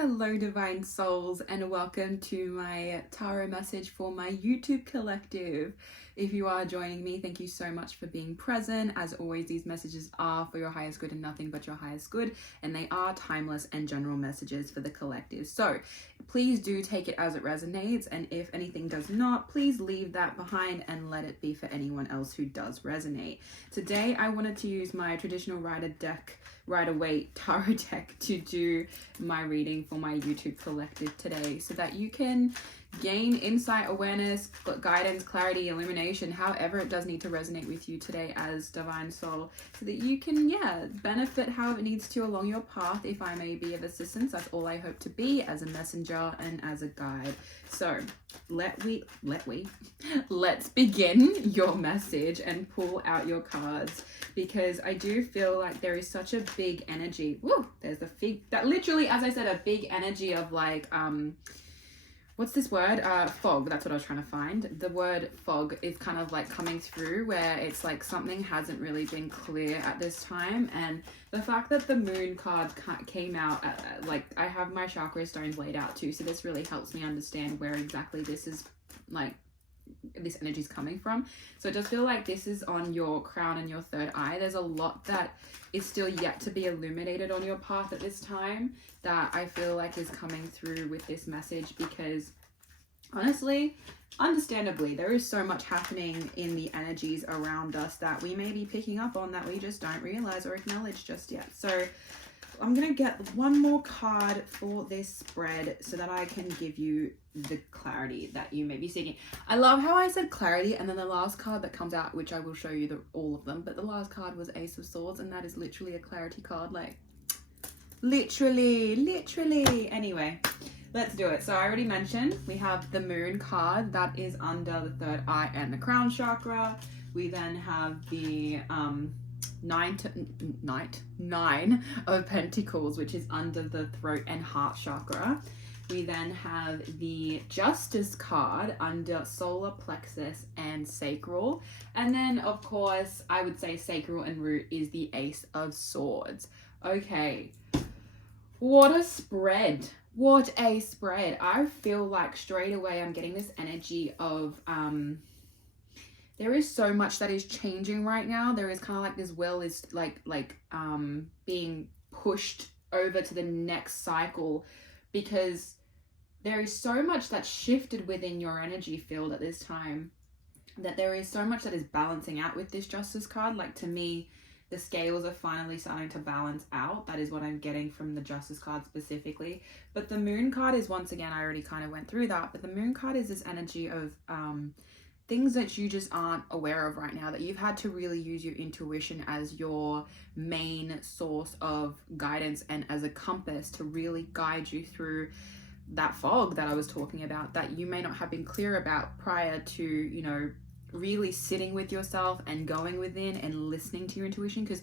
Hello, divine souls, and welcome to my tarot message for my YouTube collective. If you are joining me, thank you so much for being present. As always, these messages are for your highest good and nothing but your highest good, and they are timeless and general messages for the collective. So please do take it as it resonates, and if anything does not, please leave that behind and let it be for anyone else who does resonate. Today, I wanted to use my traditional Rider-Waite tarot deck to do my reading for my YouTube collective today, so that you can gain insight, awareness, guidance, clarity, illumination, however it does need to resonate with you today as divine soul, so that you can benefit how it needs to along your path. If I may be of assistance, that's all I hope to be, as a messenger and as a guide. So let's begin your message and pull out your cards, because I do feel like there is such a big energy. Woo, there's that literally, as I said, a big energy of like what's this word? Fog. That's what I was trying to find. The word fog is kind of like coming through, where it's like something hasn't really been clear at this time. And the fact that the moon card came out, like I have my chakra stones laid out too. So this really helps me understand where exactly this is, like this energy is coming from. So I just feel like this is on your crown and your third eye. There's a lot that is still yet to be illuminated on your path at this time, that I feel like is coming through with this message, because honestly, understandably, there is so much happening in the energies around us that we may be picking up on that we just don't realize or acknowledge just yet. So I'm gonna get one more card for this spread so that I can give you the clarity that you may be seeking. I love how I said clarity, and then the last card that comes out, which I will show you all of them, but the last card was Ace of Swords, and that is literally a clarity card, like literally. Anyway, let's do it. So I already mentioned we have the moon card that is under the third eye and the crown chakra. We then have the nine of pentacles, which is under the throat and heart chakra. We then have the Justice card under solar plexus and sacral. And then, of course, I would say sacral and root is the Ace of Swords. Okay, what a spread. What a spread. I feel like straight away I'm getting this energy of there is so much that is changing right now. There is kind of like this will is like being pushed over to the next cycle, because there is so much that's shifted within your energy field at this time, that there is so much that is balancing out with this Justice card. Like, to me, the scales are finally starting to balance out. That is what I'm getting from the Justice card specifically. But the Moon card is, once again, I already kind of went through that, but the Moon card is this energy of things that you just aren't aware of right now, that you've had to really use your intuition as your main source of guidance and as a compass to really guide you through that fog that I was talking about, that you may not have been clear about prior to, you know, really sitting with yourself and going within and listening to your intuition. Because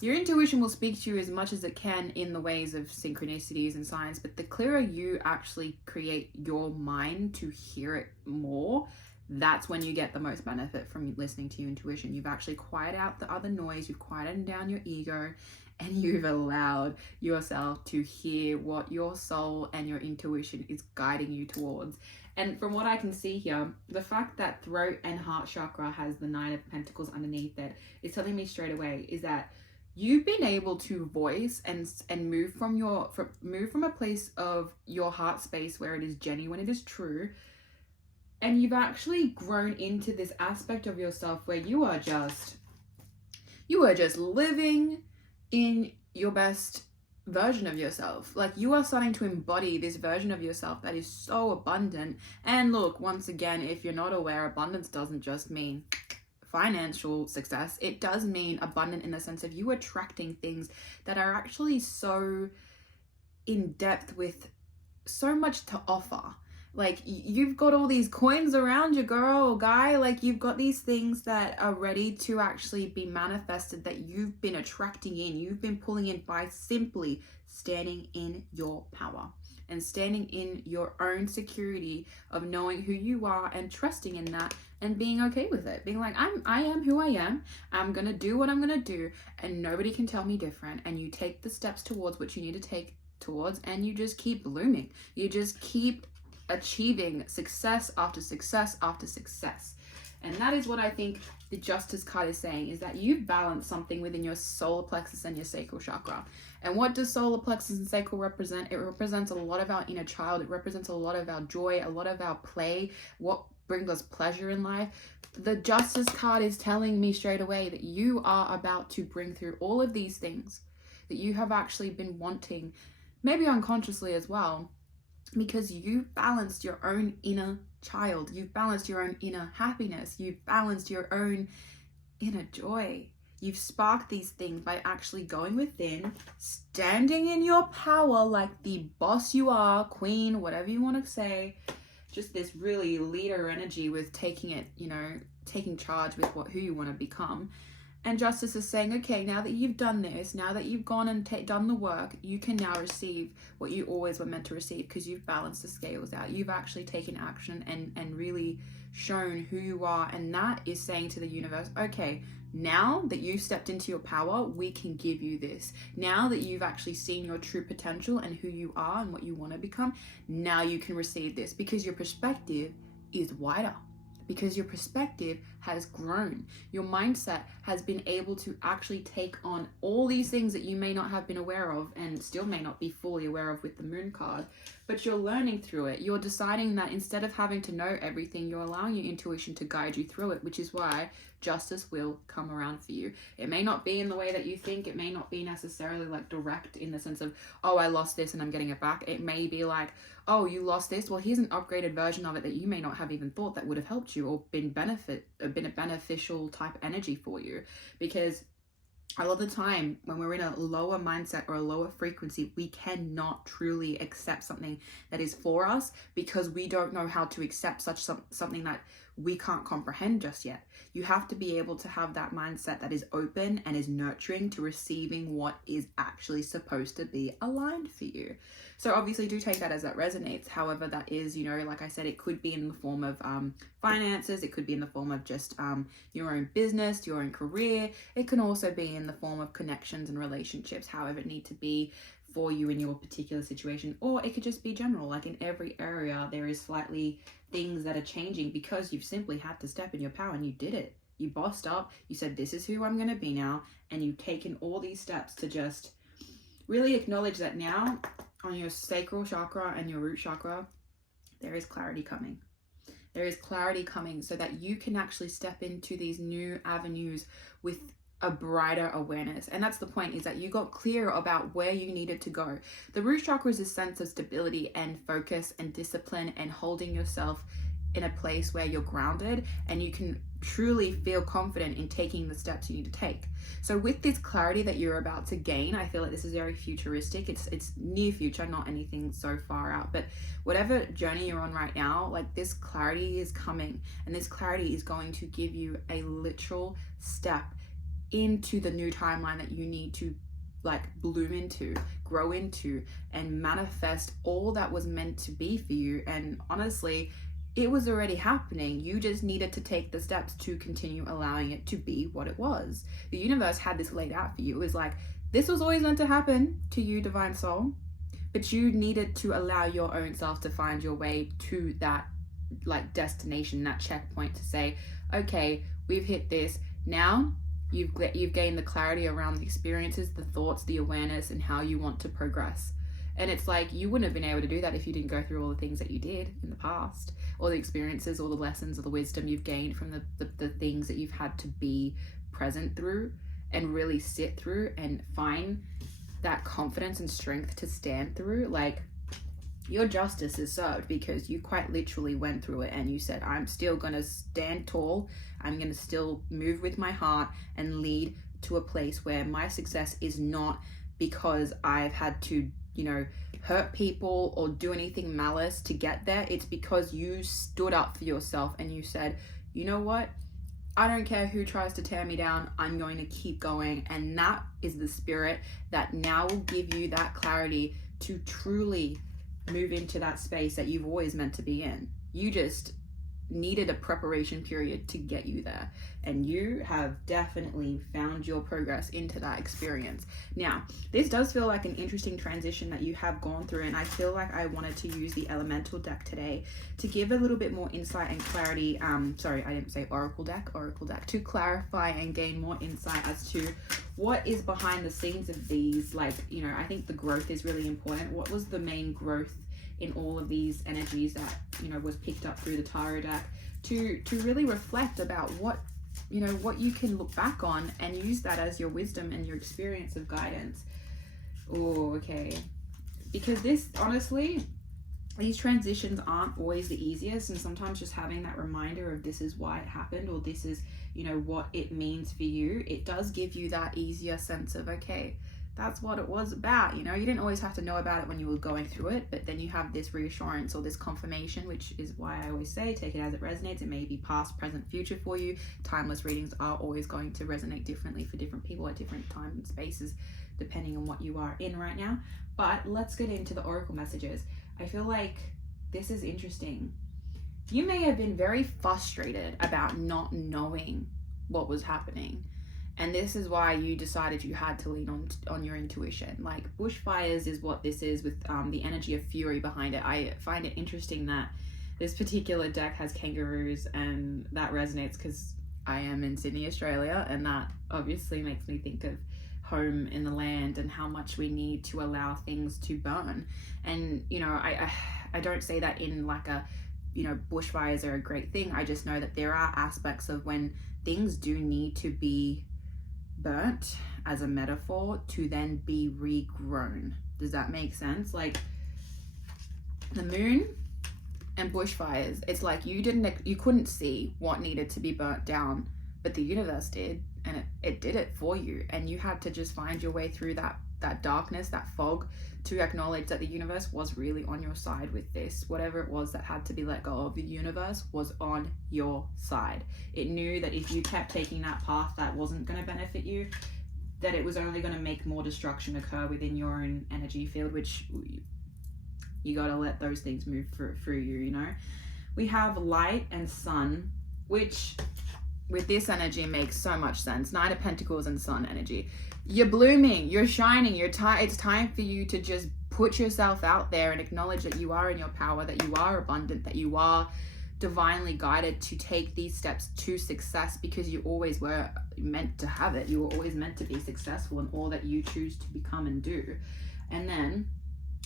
your intuition will speak to you as much as it can in the ways of synchronicities and signs, but the clearer you actually create your mind to hear it more, that's when you get the most benefit from listening to your intuition. You've actually quieted out the other noise, you've quieted down your ego, and you've allowed yourself to hear what your soul and your intuition is guiding you towards. And from what I can see here, the fact that throat and heart chakra has the Nine of Pentacles underneath it is telling me straight away is that you've been able to voice and move from a place of your heart space where it is genuine, it is true, and you've actually grown into this aspect of yourself where you are just living in your best version of yourself. Like, you are starting to embody this version of yourself that is so abundant. And look, once again, if you're not aware, abundance doesn't just mean financial success. It does mean abundant in the sense of you attracting things that are actually so in depth with so much to offer. Like, you've got all these coins around you, girl or guy. Like, you've got these things that are ready to actually be manifested, that you've been attracting in, you've been pulling in by simply standing in your power and standing in your own security of knowing who you are and trusting in that and being okay with it. Being like, I am who I am. I'm going to do what I'm going to do, and nobody can tell me different. And you take the steps towards what you need to take towards, and you just keep blooming. You just keep achieving success after success after success. And that is what I think the Justice card is saying, is that you balance something within your solar plexus and your sacral chakra. And what does solar plexus and sacral represent? It represents a lot of our inner child. It represents a lot of our joy, a lot of our play, what brings us pleasure in life. The Justice card is telling me straight away that you are about to bring through all of these things that you have actually been wanting, maybe unconsciously as well, because you've balanced your own inner child. You've balanced your own inner happiness. You've balanced your own inner joy. You've sparked these things by actually going within, standing in your power like the boss you are, queen, whatever you want to say. Just this really leader energy with taking it, taking charge with who you want to become. And Justice is saying, okay, now that you've done this, now that you've gone and done the work, you can now receive what you always were meant to receive, because you've balanced the scales out. You've actually taken action and really shown who you are. And that is saying to the universe, okay, now that you've stepped into your power, we can give you this. Now that you've actually seen your true potential and who you are and what you want to become, now you can receive this, because your perspective is wider. Because your perspective has grown. Your mindset has been able to actually take on all these things that you may not have been aware of and still may not be fully aware of with the moon card, but you're learning through it. You're deciding that instead of having to know everything, you're allowing your intuition to guide you through it, which is why justice will come around for you. It may not be in the way that you think. It may not be necessarily like direct in the sense of, oh, I lost this and I'm getting it back. It may be like, oh, you lost this. Well, here's an upgraded version of it that you may not have even thought that would have helped you or been a beneficial type energy for you. Because a lot of the time when we're in a lower mindset or a lower frequency, we cannot truly accept something that is for us, because we don't know how to accept something that we can't comprehend just yet. You have to be able to have that mindset that is open and is nurturing to receiving what is actually supposed to be aligned for you. So obviously do take that as that resonates. However, that is, like I said, it could be in the form of finances. It could be in the form of just your own business, your own career. It can also be in the form of connections and relationships, however it need to be for you in your particular situation. Or it could just be general, like in every area there is slightly things that are changing, because you've simply had to step in your power and you did it. You bossed up, you said, this is who I'm going to be now, and you've taken all these steps to just really acknowledge that now on your sacral chakra and your root chakra, there is clarity coming. There is clarity coming so that you can actually step into these new avenues with a brighter awareness. And that's the point, is that you got clear about where you needed to go. The root chakra is a sense of stability and focus and discipline and holding yourself in a place where you're grounded and you can truly feel confident in taking the steps you need to take. So with this clarity that you're about to gain, I feel like this is very futuristic. It's near future, not anything so far out, but whatever journey you're on right now, like this clarity is coming, and this clarity is going to give you a literal step into the new timeline that you need to like bloom into, grow into, and manifest all that was meant to be for you. And honestly, it was already happening. You just needed to take the steps to continue allowing it to be what it was. The universe had this laid out for you. It was like, this was always meant to happen to you, divine soul, but you needed to allow your own self to find your way to that like destination, that checkpoint, to say, okay, we've hit this. Now you've gained the clarity around the experiences, the thoughts, the awareness, and how you want to progress. And it's like, you wouldn't have been able to do that if you didn't go through all the things that you did in the past, or the experiences, or the lessons, or the wisdom you've gained from the things that you've had to be present through and really sit through and find that confidence and strength to stand through. Like, your justice is served, because you quite literally went through it and you said, I'm still going to stand tall. I'm going to still move with my heart and lead to a place where my success is not because I've had to, hurt people or do anything malice to get there. It's because you stood up for yourself and you said, you know what? I don't care who tries to tear me down. I'm going to keep going. And that is the spirit that now will give you that clarity to truly move into that space that you've always meant to be in. You just needed a preparation period to get you there, and you have definitely found your progress into that experience. Now, this does feel like an interesting transition that you have gone through, and I feel like I wanted to use the elemental deck today to give a little bit more insight and clarity. Sorry, I didn't say oracle deck, to clarify and gain more insight as to what is behind the scenes of these. Like, you know, I think the growth is really important. What was the main growth in all of these energies that, you know, was picked up through the tarot deck, to really reflect about what, you know, what you can look back on and use that as your wisdom and your experience of guidance. Oh, okay. Because this, honestly, these transitions aren't always the easiest, and sometimes just having that reminder of this is why it happened, or this is, you know, what it means for you, it does give you that easier sense of, okay, that's what it was about. You know, you didn't always have to know about it when you were going through it, but then you have this reassurance or this confirmation, which is why I always say take it as it resonates. It may be past, present, future for you. Timeless readings are always going to resonate differently for different people at different times and spaces, depending on what you are in right now. But let's get into the oracle messages. I feel like this is interesting. You may have been very frustrated about not knowing what was happening. And this is why you decided you had to lean on your intuition. Like, bushfires is what this is, with the energy of fury behind it. I find it interesting that this particular deck has kangaroos, and that resonates because I am in Sydney, Australia, and that obviously makes me think of home in the land and how much we need to allow things to burn. And, you know, I don't say that in like a, you know, bushfires are a great thing. I just know that there are aspects of when things do need to be burnt, as a metaphor, to then be regrown. Does that make sense? Like, the moon and bushfires, it's like you couldn't see what needed to be burnt down, but the universe did, and it did it for you, and you had to just find your way through that darkness, that fog, to acknowledge that the universe was really on your side with this. Whatever it was that had to be let go of, the universe was on your side. It knew that if you kept taking that path that wasn't going to benefit you, that it was only going to make more destruction occur within your own energy field, which you got to let those things move through you, you know. We have light and sun, which with this energy makes so much sense. Knight of Pentacles and sun energy. You're blooming, you're shining, it's time for you to just put yourself out there and acknowledge that you are in your power, that you are abundant, that you are divinely guided to take these steps to success, because you always were meant to have it. You were always meant to be successful in all that you choose to become and do. And then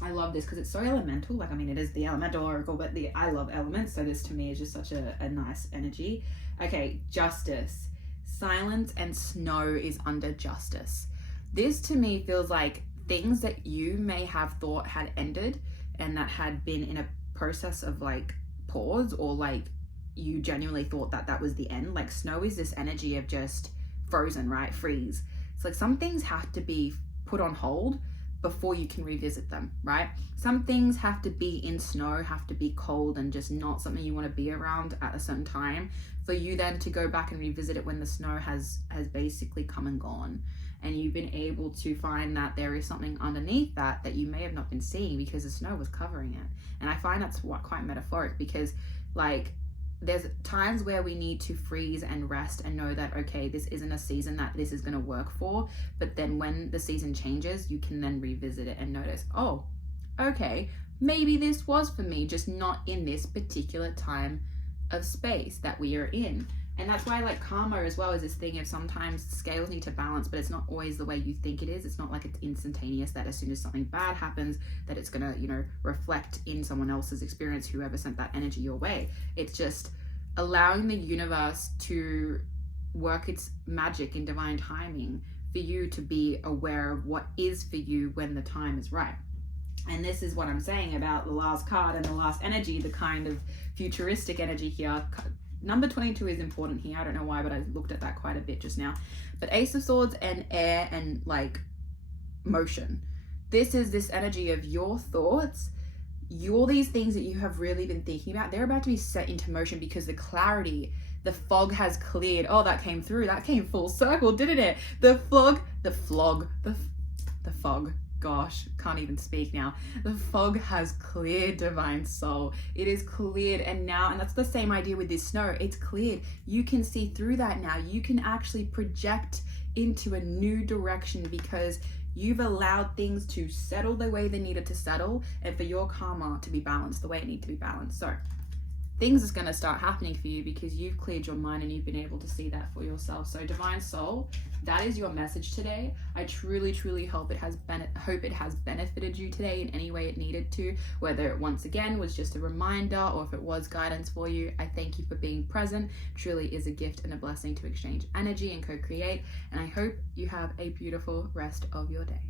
I love this because it's so elemental. Like, I mean, it is the elemental oracle, but I love elements, so this to me is just such a nice energy. Okay, justice. Silence and snow is under justice. This to me feels like things that you may have thought had ended and that had been in a process of like pause, or like you genuinely thought that was the end. Like, snow is this energy of just frozen, right? Freeze. It's like some things have to be put on hold before you can revisit them, right? Some things have to be in snow, have to be cold, and just not something you want to be around at a certain time, for you then to go back and revisit it when the snow has basically come and gone, and you've been able to find that there is something underneath that you may have not been seeing because the snow was covering it. And I find that's quite metaphoric, because like there's times where we need to freeze and rest and know that, okay, this isn't a season that this is going to work for, but then when the season changes, you can then revisit it and notice, oh, okay, maybe this was for me, just not in this particular time of space that we are in. And that's why, like, karma as well is this thing of sometimes scales need to balance, but it's not always the way you think it is. It's not like it's instantaneous, that as soon as something bad happens, that it's gonna, you know, reflect in someone else's experience, whoever sent that energy your way. It's just allowing the universe to work its magic in divine timing for you to be aware of what is for you when the time is right. And this is what I'm saying about the last card and the last energy, the kind of futuristic energy here. Number 22 is important here. I don't know why, but I looked at that quite a bit just now. But Ace of Swords and air and like motion. This is this energy of your thoughts, all these things that you have really been thinking about, they're about to be set into motion because the clarity, the fog has cleared. Oh, that came through. That came full circle, didn't it? The fog gosh, can't even speak now. The fog has cleared, Divine Soul. It is cleared, and that's the same idea with this snow. It's cleared. You can see through that now. You can actually project into a new direction because you've allowed things to settle the way they needed to settle, and for your karma to be balanced the way it needs to be balanced. So things is going to start happening for you because you've cleared your mind and you've been able to see that for yourself. So Divine Soul, that is your message today. I truly, truly hope it has benefited you today in any way it needed to, whether it once again was just a reminder or if it was guidance for you. I thank you for being present. Truly is a gift and a blessing to exchange energy and co-create. And I hope you have a beautiful rest of your day.